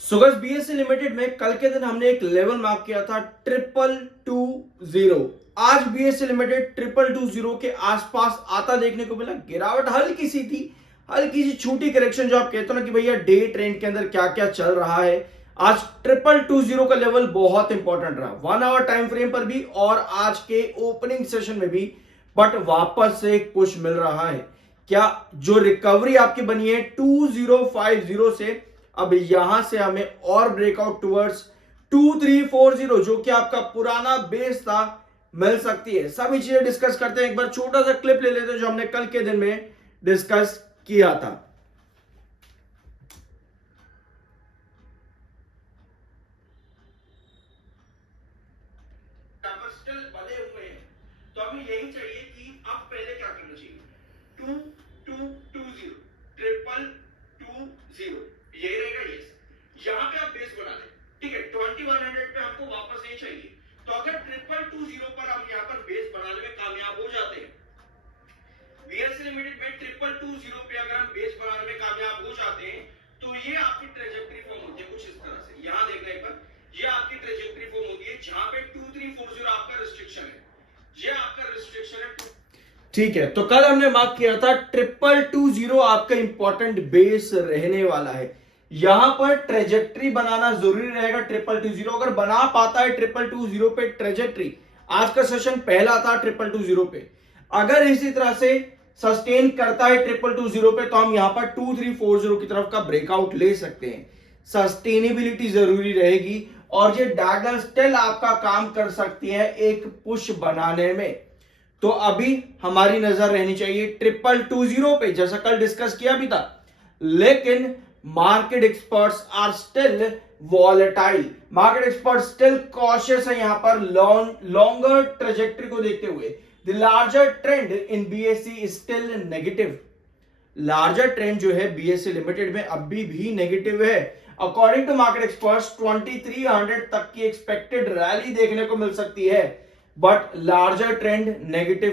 सुगस BSc limited में कल के दिन हमने एक लेवल मार्क किया था 2220। आज बीएससी लिमिटेड 2220 के आसपास आता देखने को मिला। गिरावट हल्की सी थी, हल्की सी छोटी करेक्शन, जो आप कहते हो ना कि भैया डे ट्रेंड के अंदर क्या क्या चल रहा है। आज 2220 का लेवल बहुत इंपॉर्टेंट रहा, 1 आवर टाइम फ्रेम पर भी और आज के ओपनिंग सेशन में भी। बट वापस से एक पुश मिल रहा है। क्या जो रिकवरी आपकी बनी है 2050 से, अब यहां से हमें और ब्रेकआउट टुवर्ड्स 2340 जो कि आपका पुराना बेस था, मिल सकती है। सभी चीजें डिस्कस करते हैं। एक बार छोटा सा क्लिप ले लेते हैं जो हमने कल के दिन में डिस्कस किया था। बने हुए हैं, तो हमें यही चाहिए कि अब पहले क्या करना चाहिए। 2220 2220 यही रहेगा। यस, यहां पे आप बेस बना लें, ठीक है। 2100 पे हमको वापस नहीं चाहिए, तो अगर 2220 पर हम यहां पर बेस बनाने में कामयाब हो जाते हैं, बीएससी लिमिटेड में 2220 पे अगर हम बेस बनाने में कामयाब हो जाते हैं, तो ये आपकी ट्रेजेक्टरी फॉर्म होती है कुछ इस तरह से। यहां देखना एक बार, ये आपकी ट्रेजेक्टरी फॉर्म होती है जहां पे 2340 आपका रिस्ट्रिक्शन है, ये आपका रिस्ट्रिक्शन है। ठीक है, तो कल हमने मार्क किया था 2220 आपका इंपॉर्टेंट बेस रहने वाला है। यहां पर ट्रेजेक्टरी बनाना जरूरी रहेगा। 2220 अगर बना पाता है 2220 पे ट्रेजेक्टरी, आज का सेशन पहला था 2220 पे, अगर इसी तरह से सस्टेन करता है 2220 पे, तो हम यहां पर 2340 की तरफ का ब्रेकआउट ले सकते हैं। सस्टेनेबिलिटी जरूरी रहेगी और ये डायगोनल स्टिल आपका काम कर सकती है एक पुश बनाने में। तो अभी हमारी नजर रहनी चाहिए 2220 पे, जैसा कल डिस्कस किया भी था। लेकिन market experts are still volatile, market expert still cautious है यहां पर लॉन्गर ट्रेजेक्टरी को देखते हुए। The larger trend in BSC is still negative. Larger trend जो है बीएससी लिमिटेड में अभी भी नेगेटिव है। अकॉर्डिंग टू मार्केट एक्सपर्ट्स 2300 तक की एक्सपेक्टेड रैली देखने को मिल सकती है, बट लार्जर ट्रेंड नेगेटिव।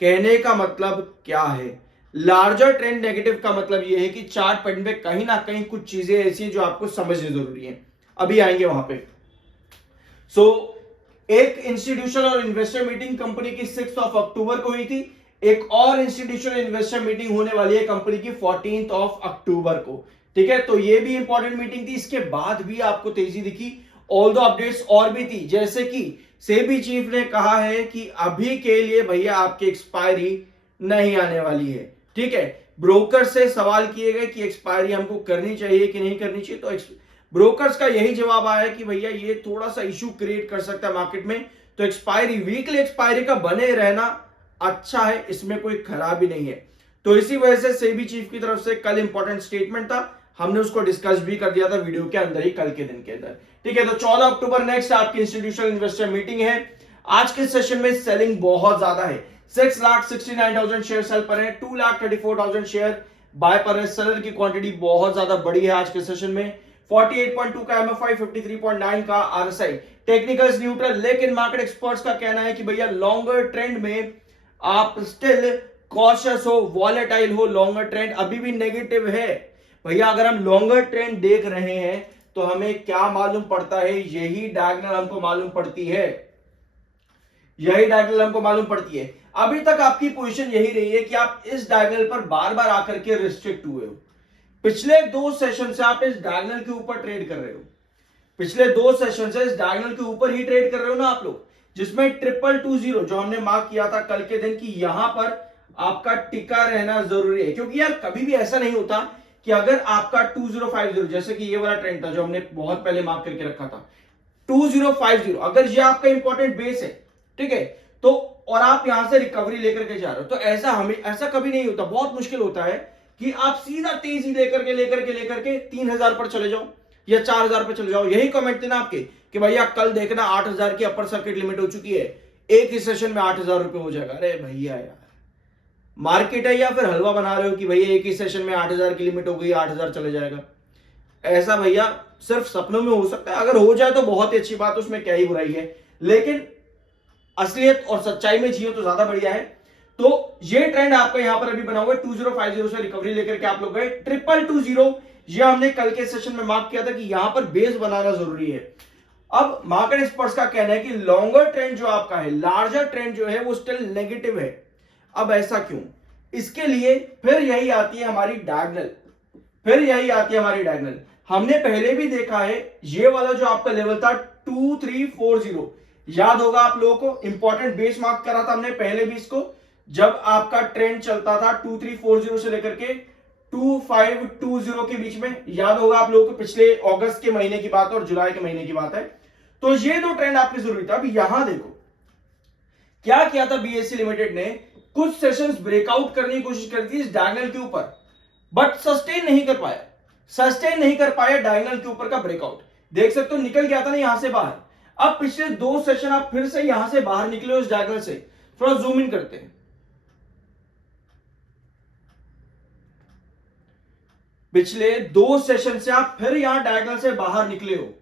कहने का मतलब क्या है? लार्जर ट्रेंड नेगेटिव का मतलब यह है कि चार्ट पैटर्न में कहीं ना कहीं कुछ चीजें ऐसी हैं जो आपको समझनी जरूरी है। अभी आएंगे वहां पे। एक इंस्टीट्यूशनल और इन्वेस्टर मीटिंग कंपनी की 6 अक्टूबर को हुई थी। एक और इंस्टीट्यूशनल इन्वेस्टर मीटिंग होने वाली है कंपनी की 14 अक्टूबर को, ठीक है। तो ये भी इंपॉर्टेंट मीटिंग थी। इसके बाद भी आपको तेजी दिखी, ऑल द अपडेट्स और भी थी, जैसे कि सेबी चीफ ने कहा है कि अभी के लिए भैया आपकी एक्सपायरी नहीं आने वाली है, ठीक है। ब्रोकर से सवाल किए गए कि एक्सपायरी हमको करनी चाहिए कि नहीं करनी चाहिए, तो ब्रोकर्स का यही जवाब आया कि भैया ये थोड़ा सा इशू क्रिएट कर सकता है मार्केट में, तो एक्सपायरी, वीकली एक्सपायरी का बने रहना अच्छा है, इसमें कोई खराबी नहीं है। तो इसी वजह से सेबी चीफ की तरफ से कल इंपॉर्टेंट स्टेटमेंट था, हमने उसको डिस्कस भी कर दिया था वीडियो के अंदर ही, कल के दिन के अंदर, ठीक है। तो 14 अक्टूबर नेक्स्ट आपकी इंस्टीट्यूशनल इन्वेस्टर मीटिंग है। आज के सेशन में सेलिंग बहुत ज्यादा है। 6,69,000 शेयर सेल पर है, 2,34,000 शेयर बाय पर है। सेलर की क्वांटिटी बहुत ज्यादा बड़ी है आज के सेशन में। 48.2 का एमएफआई, 53.9 का आरएसआई। टेक्निकल्स न्यूट्रल, लेकिन मार्केट एक्सपर्ट्स का कहना है कि भैया लॉन्गर ट्रेंड में आप स्टिल कॉशियस हो, वॉलेटाइल हो। लॉन्गर ट्रेंड अभी भी नेगेटिव है भैया। अगर हम लॉन्गर ट्रेंड देख रहे हैं तो हमें क्या मालूम पड़ता है? यही डायगोनल हमको मालूम पड़ती है, यही डायगोनल हमको मालूम पड़ती है। अभी तक आपकी पोजीशन यही रही है कि आप इस डायगोनल पर बार बार आकर के रिस्ट्रिक्ट हुए हो। पिछले 2 सेशन से आप इस डायगोनल के ऊपर ट्रेड कर रहे हो, पिछले 2 सेशन से इस डायगोनल के ऊपर ही ट्रेड कर रहे हो ना आप लोग, जिसमें 2220 जो हमने मार्क किया था कल के दिन की यहां पर आपका टिका रहना जरूरी है। क्योंकि यार कभी भी ऐसा नहीं होता कि अगर आपका 2050, जैसे कि ये वाला ट्रेंड था जो हमने बहुत पहले मार्क करके रखा था 2050, अगर ये आपका इंपॉर्टेंट बेस है, ठीक है, तो और आप यहां से रिकवरी लेकर के जा रहे हो, तो ऐसा कभी नहीं होता। बहुत मुश्किल होता है कि आप सीधा तेजी लेकर के 3000 पर चले जाओ या 4000 पर चले जाओ। यही कमेंट थे ना आपके कि भैया कल देखना 8000 की अपर सर्किट लिमिट हो चुकी है, एक ही सेशन में 8000 रुपए हो जाएगा। अरे भैया यार, मार्केट है या फिर हलवा बना रहे हो कि भैया एक ही सेशन में 8000 की लिमिट हो गई, 8000 चले जाएगा। ऐसा भैया सिर्फ सपनों में हो सकता है। अगर हो जाए तो बहुत ही अच्छी बात, उसमें क्या ही बुराई है, लेकिन असलियत और सच्चाई में जियो तो ज्यादा बढ़िया है। तो ये ट्रेंड आपका यहां पर अभी बना हुआ है 2050 से रिकवरी लेकर के आप लोग गए 2220, ये हमने कल के सेशन में मार्क किया था कि यहां पर बेस बनाना जरूरी है। अब मार्केट एक्सपर्ट्स का कहना है कि लॉन्गर ट्रेंड जो आपका है, लार्जर ट्रेंड जो है वो स्टिल नेगेटिव है। अब ऐसा क्यों? इसके लिए फिर यही आती है हमारी डायगोनल। हमने पहले भी देखा है, ये वाला जो आपका लेवल था 2340, याद होगा आप लोगों को, इंपॉर्टेंट बेस मार्क करा था हमने पहले भी इसको, जब आपका ट्रेंड चलता था 2340 से लेकर के 2520 के बीच में। याद होगा आप लोगों को, पिछले अगस्त के महीने की बात है और जुलाई के महीने की बात है। तो ये दो ट्रेंड आपकी जरूरी था। अभी यहां देखो क्या किया था बीएससी लिमिटेड ने, कुछ सेशंस ब्रेकआउट करने की कोशिश करी थी इस डायगोनल के ऊपर, बट सस्टेन नहीं कर पाया डायगोनल के ऊपर का ब्रेकआउट। देख सकते हो निकल गया था ना यहां से बाहर। अब पिछले दो सेशन आप फिर से यहां से बाहर निकले हो इस डायगोनल से। थोड़ा जूम इन करते हैं। पिछले दो सेशन से आप फिर यहां डायगोनल से बाहर निकले हो।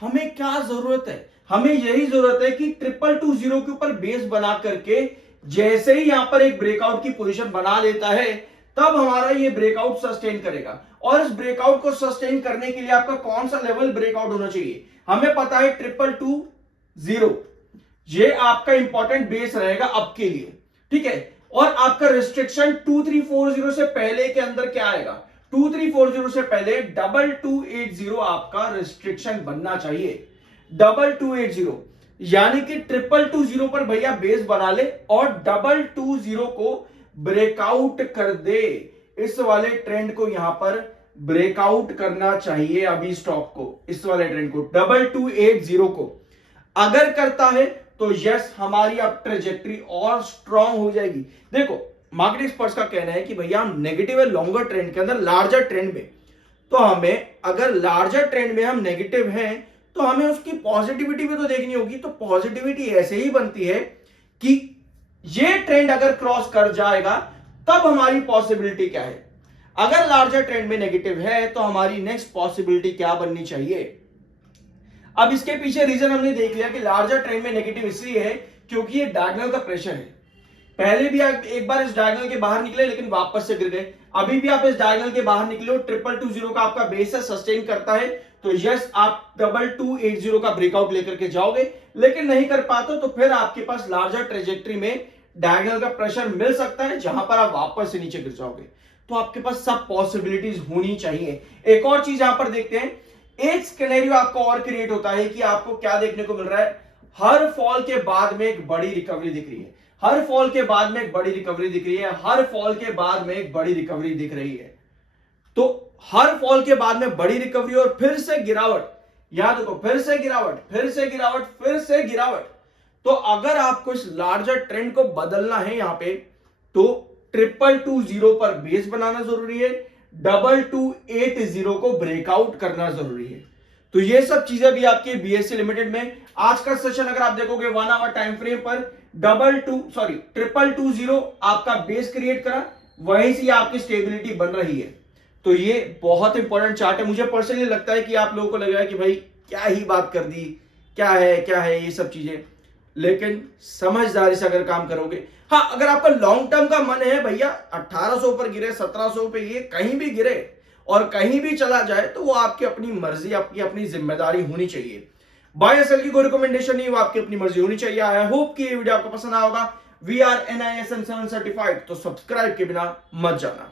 हमें क्या जरूरत है? हमें यही जरूरत है कि 2220 के ऊपर बेस बना करके जैसे ही यहां पर एक ब्रेकआउट की पोजीशन बना लेता है, तब हमारा ये ब्रेकआउट सस्टेन करेगा। और इस ब्रेकआउट को सस्टेन करने के लिए आपका कौन सा लेवल ब्रेकआउट होना चाहिए? हमें पता है 2220, ये आपका इंपॉर्टेंट बेस रहेगा अब के लिए, ठीक है। और आपका रिस्ट्रिक्शन 2340 से पहले के अंदर क्या आएगा? 2340 से पहले 2280 आपका रिस्ट्रिक्शन बनना चाहिए। 2280 यानी कि 2220 पर भैया बेस बना ले और 2220 को ब्रेकआउट कर दे। इस वाले ट्रेंड को यहां पर ब्रेकआउट करना चाहिए अभी स्टॉक को, इस वाले ट्रेंड को 2280 को अगर करता है तो यस, हमारी अब ट्रेजेक्टरी और स्ट्रांग हो जाएगी। देखो मार्केट एक्सपर्ट्स का कहना है कि भैया हम नेगेटिव है लॉन्गर ट्रेंड के अंदर, लार्जर ट्रेंड में, तो हमें अगर लार्जर ट्रेंड में हम नेगेटिव हैं तो हमें उसकी पॉजिटिविटी भी तो देखनी होगी। तो पॉजिटिविटी ऐसे ही बनती है कि ये ट्रेंड अगर क्रॉस कर जाएगा तब हमारी पॉसिबिलिटी क्या है। अगर लार्जर ट्रेंड में नेगेटिव है तो हमारी नेक्स्ट पॉसिबिलिटी क्या बननी चाहिए? अब इसके पीछे रीजन हमने देख लिया कि लार्जर ट्रेंड में नेगेटिव इसलिए है क्योंकि ये डायगोनल का प्रेशर है। पहले भी आप एक बार इस डायगोनल के बाहर निकले लेकिन वापस से गिर गए। अभी भी आप इस डायगोनल के बाहर निकले हो, 2220 का आपका बेस है, सस्टेन करता है तो यस आप 2280 का ब्रेकआउट लेकर के जाओगे। लेकिन नहीं कर पाते तो फिर आपके पास लार्जर ट्रेजेक्टरी में डायगोनल का प्रेशर मिल सकता है जहां पर आप वापस से नीचे गिर जाओगे। तो आपके पास सब पॉसिबिलिटीज होनी चाहिए। एक और चीज यहां पर देखते हैं, एक सिनेरियो आपको और क्रिएट होता है कि आपको क्या देखने को मिल रहा है, हर फॉल के बाद में एक बड़ी रिकवरी दिख रही है, हर फॉल के बाद में एक बड़ी रिकवरी दिख रही है, हर फॉल के बाद में एक बड़ी रिकवरी दिख रही है। तो हर फॉल के बाद में बड़ी रिकवरी और फिर से गिरावट, याद रखो फिर से गिरावट, फिर से गिरावट, फिर से गिरावट। तो अगर आपको इस लार्जर ट्रेंड को बदलना है यहां पे तो 2220 पर बेस बनाना जरूरी है, 2280 को ब्रेकआउट करना जरूरी है। तो ये सब चीजें भी आपके बीएससी लिमिटेड में आज का सेशन अगर आप देखोगे 1 आवर टाइम फ्रेम पर 2220 आपका बेस क्रिएट करा, वहीं से आपकी स्टेबिलिटी बन रही है। तो ये बहुत इंपॉर्टेंट चार्ट है। मुझे पर्सनली लगता है कि आप लोगों को लगेगा कि भाई क्या ही बात कर दी, क्या है ये सब चीजें, लेकिन समझदारी से अगर काम करोगे, हाँ अगर आपका लॉन्ग टर्म का मन है भैया 1800 पर गिरे, 1700 पे ये कहीं भी गिरे और कहीं भी चला जाए तो वो आपकी अपनी मर्जी, आपकी अपनी जिम्मेदारी होनी चाहिए। बाय सेल की कोई रिकमेंडेशन नहीं, वो आपकी अपनी मर्जी होनी चाहिए। आई होप कि ये वीडियो आपको पसंद आया होगा। वी आर NISM 7 सर्टिफाइड, तो सब्सक्राइब के बिना मत जाना।